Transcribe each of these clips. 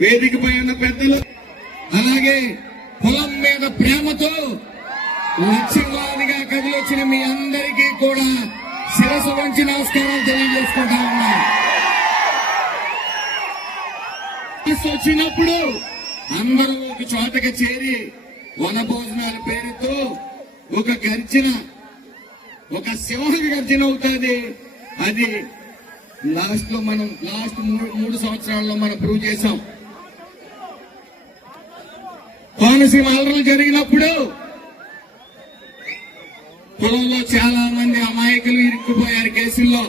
వేదికపై ఉన్న పెద్దలు అలాగే పొలం మీద ప్రేమతో లక్ష్యంగా కదిలి వచ్చిన మీ అందరికీ కూడా శిరసు వంచి నమస్కారం తెలియజేసుకుంటా ఉన్నా. వచ్చినప్పుడు అందరూ ఒక చోటకి చేరి వన భోజనాల పేరుతో ఒక గర్జన ఒక సింహ గర్జన అవుతుంది. అది లాస్ట్లో మనం లాస్ట్ మూడు- మూడు సంవత్సరాల్లో మనం ప్రూవ్ చేసాం కోనసీమ అల్లర్లు జరిగినప్పుడు పొలంలో చాలా మంది అమాయకులు ఇరుక్కుపోయారు కేసుల్లో.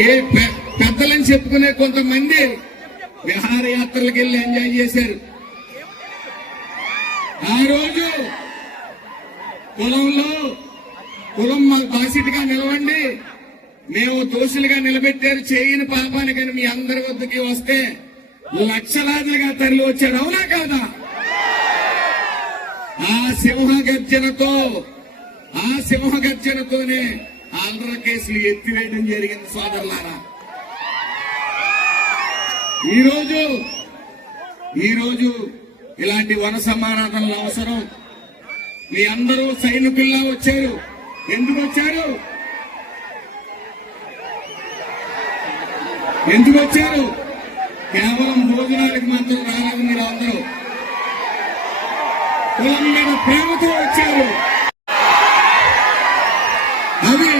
ఏ పె- పెద్దలని చెప్పుకునే కొంతమంది విహారయాత్రలకు వెళ్ళి ఎంజాయ్ చేశారు. ఆ రోజు కులంలో కులం మాకు బాసిటిగా నిలవండి మేము దోషులుగా నిలబెట్టారు చేయని పాపానికని మీ అందరి వద్దకి వస్తే లక్షలాదిగా తరలి వచ్చాడు. అవునా కాదా? ఆ సింహ గర్జనతో ఆ సింహ గర్జనతోనే ఆంధ్ర కేసులు ఎత్తివేయడం జరిగింది సోదరులారా. ఈరోజు ఈరోజు ఇలాంటి వన సమారాధనలు అవసరం. మీ అందరూ సైనికుల్లా వచ్చారు. ఎందుకు వచ్చారు? ఎందుకు వచ్చారు? కేవలం భోజనాలకు మాత్రం రాలేదు మీరు అందరూ. కులం మీద ప్రేమతో వచ్చారు. అవి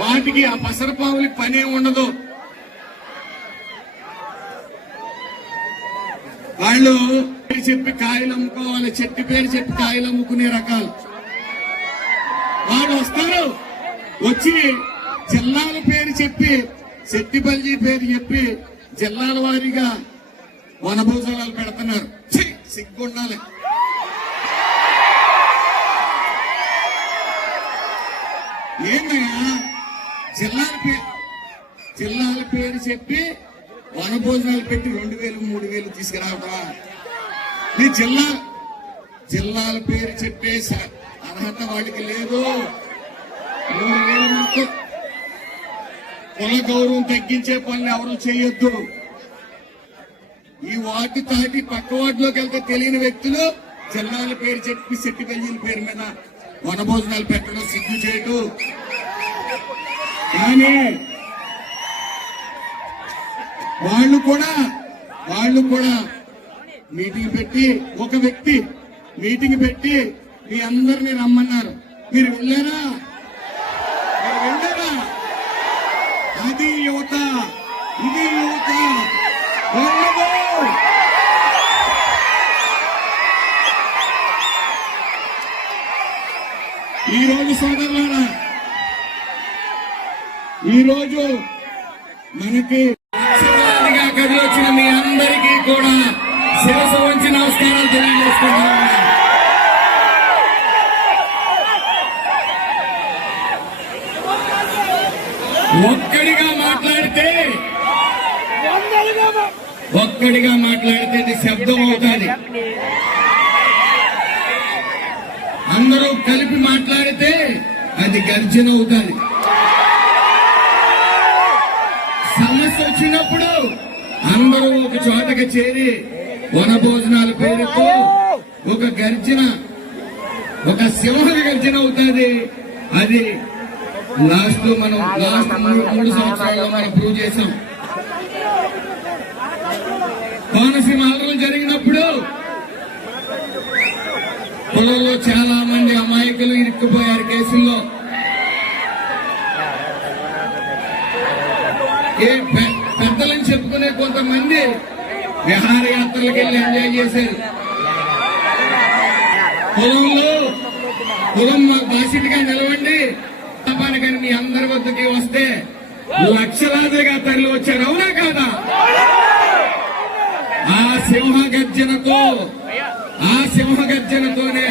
వాటికి ఆ పసరపావులకి పనే ఉండదు. వాళ్ళు పేరు చెప్పి కాయలు అమ్ముకోవాలి చెట్టు పేరు చెప్పి కాయలు అమ్ముకునే రకాలు. వాడు వస్తారు. వచ్చి జిల్లాల పేరు చెప్పి శెట్టిపల్లి పేరు చెప్పి జిల్లాల వారీగా వనభోజనాలు పెడుతున్నారు. సిగ్గుండాలి. ఏంటయ్యా జిల్లాల పేరు జిల్లాల పేరు చెప్పి వనభోజనాలు పెట్టి రెండు వేలు మూడు వేలు తీసుకురావటం మీ జిల్లా జిల్లాల పేరు చెప్పే అర్హత వాడికి లేదు. మూడు వేలు కుల గౌరవం తగ్గించే పనులు ఎవరు చేయొద్దు. ఈ వార్డు తాటి పక్క వార్డులోకి వెళ్తే తెలియని వ్యక్తులు జిల్లాల పేరు చెప్పి సెట్టి పెళ్ళిల పేరు మీద వనభోజనాలు పెట్టడం సిగ్గు చేయటం. కానీ వాళ్ళు కూడా వాళ్ళు కూడా మీటింగ్ పెట్టి ఒక వ్యక్తి మీటింగ్ పెట్టి మీ అందరిని రమ్మన్నారు. మీరు వెళ్ళారా మీరు వెళ్ళారా ఇది యువత ఇది యువత. ఈరోజు ఈ రోజు సోదరులారా ఈ మనకి లక్షలాదిగా కదిలొచ్చిన మీ అందరికీ కూడా శిరసు ఒక్కడిగా మాట్లాడితే ఒక్కడిగా మాట్లాడితే ఇది శబ్దం అవుతుంది. అందరూ కలిపి మాట్లాడితే అది గర్జన అవుతుంది. సమస్య వచ్చినప్పుడు అందరూ ఒక చోటకి చేరి వనభోజనాల పేరుతో ఒక గర్జన ఒక సింహ గర్జన అవుతుంది. అది లాస్ట్లో మనం లాస్ట్ మూడు సంవత్సరాల్లో మనం ప్రూవ్ చేసాం కోనసీమ అల్లర్లు జరిగినప్పుడు పొలంలో చాలా మంది అమాయకులు ఇరుక్కుపోయారు కేసుల్లో. ఏ పెద్దలని చెప్పుకునే కొంతమంది విహారయాత్రలకు వెళ్ళి ఎంజాయ్ చేశారు. పొలంలో పొలం మాకు బాసిట్గా నిలవండి. పాపానికని మీ అందరి వద్దకి వస్తే లక్షలాదిగా తరలి వచ్చారు. అవునా కాదా? ఆ సింహ గర్జనతో ఆ సింహ గర్జనతోనే